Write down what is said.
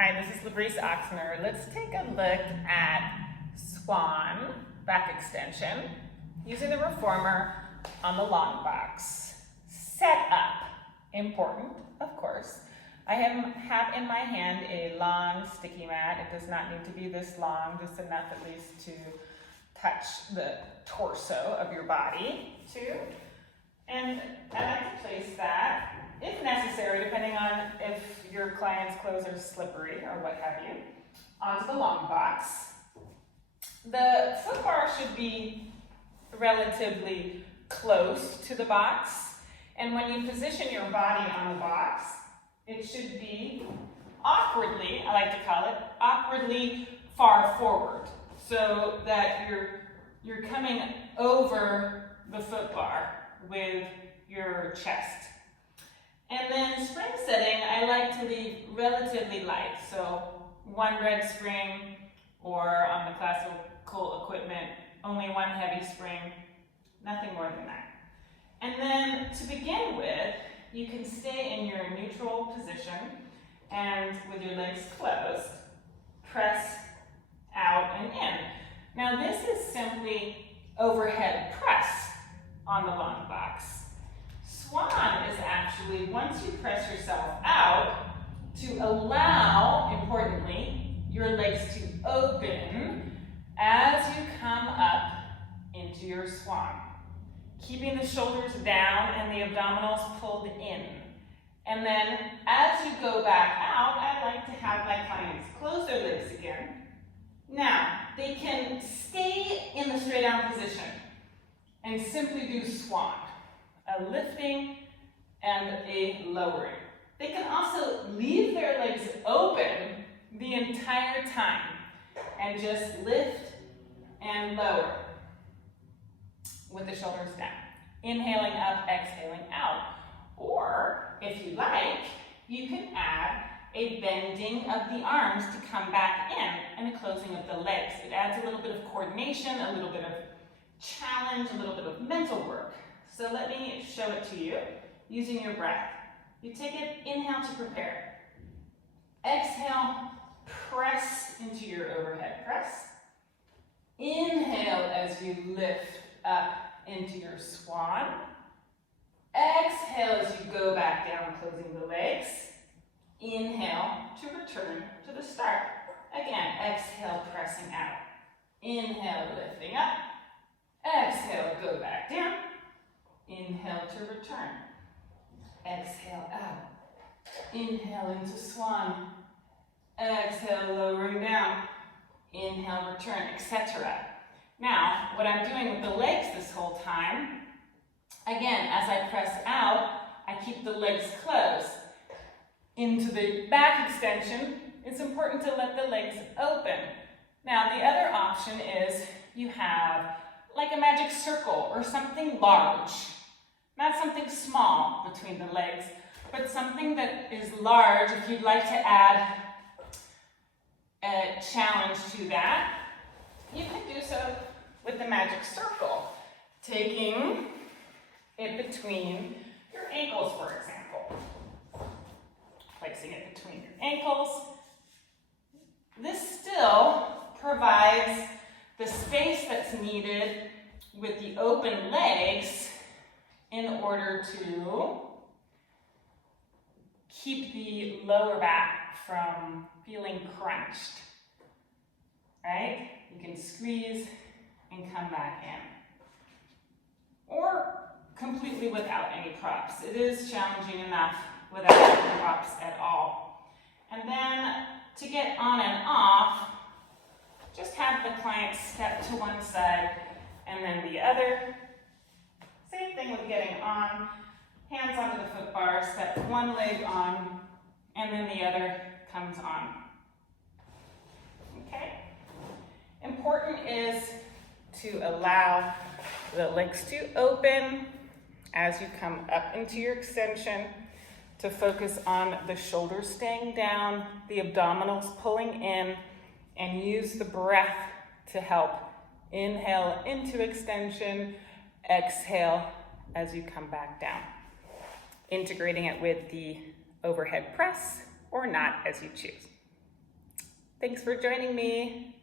Hi, this is LaBriece Ochsner. Let's take a look at Swan back extension using the reformer on the long box. Set up, important, of course. I have in my hand a long sticky mat. It does not need to be this long, just enough at least to touch the torso of your body too. And I like to place that, if necessary, depending on if your client's clothes are slippery or what have you, onto the long box. The foot bar should be relatively close to the box, and when you position your body on the box, it should be awkwardly, I like to call it, awkwardly far forward, so that you're coming over the foot bar with your chest. And then spring setting, I like to leave relatively light. So one red spring, or on the classical equipment, only one heavy spring, nothing more than that. And then to begin with, you can stay in your neutral position and with your legs closed, press out and in. Now this is simply overhead press on the long box. Swan is actually, once you press yourself out, to allow, importantly, your legs to open as you come up into your swan. Keeping the shoulders down and the abdominals pulled in. And then as you go back out, I like to have my clients close their legs again. Now, they can stay in the straight arm position and simply do swan, a lifting and a lowering. They can also leave their legs open the entire time and just lift and lower with the shoulders down. Inhaling up, exhaling out. Or, if you like, you can add a bending of the arms to come back in and a closing of the legs. It adds a little bit of coordination, a little bit of challenge, a little bit of mental work. So let me show it to you using your breath. You take it, inhale to prepare. Exhale, press into your overhead press. Inhale as you lift up into your swan. Exhale as you go back down, closing the legs. Inhale to return to the start. Again, exhale, pressing out. Inhale, lifting up. Exhale, go back down. Inhale to return. Exhale out. Inhale into swan. Exhale, lowering down. Inhale, return, etc. Now, what I'm doing with the legs this whole time, again, as I press out, I keep the legs closed. Into the back extension, it's important to let the legs open. Now, the other option is you have like a magic circle or something large. Not something small between the legs, but something that is large. If you'd like to add a challenge to that, you can do so with the magic circle. Taking it between your ankles, for example. Placing it between your ankles. This still provides the space that's needed with the open legs in order to keep the lower back from feeling crunched, right? You can squeeze and come back in. Or completely without any props. It is challenging enough without any props at all. And then to get on and off, just have the client step to one side and then the other. Same thing with getting on, hands onto the foot bar, step one leg on, and then the other comes on. Okay? Important is to allow the legs to open as you come up into your extension, to focus on the shoulders staying down, the abdominals pulling in, and use the breath to help inhale into extension, exhale as you come back down. Integrating it with the overhead press or not, as you choose. Thanks for joining me.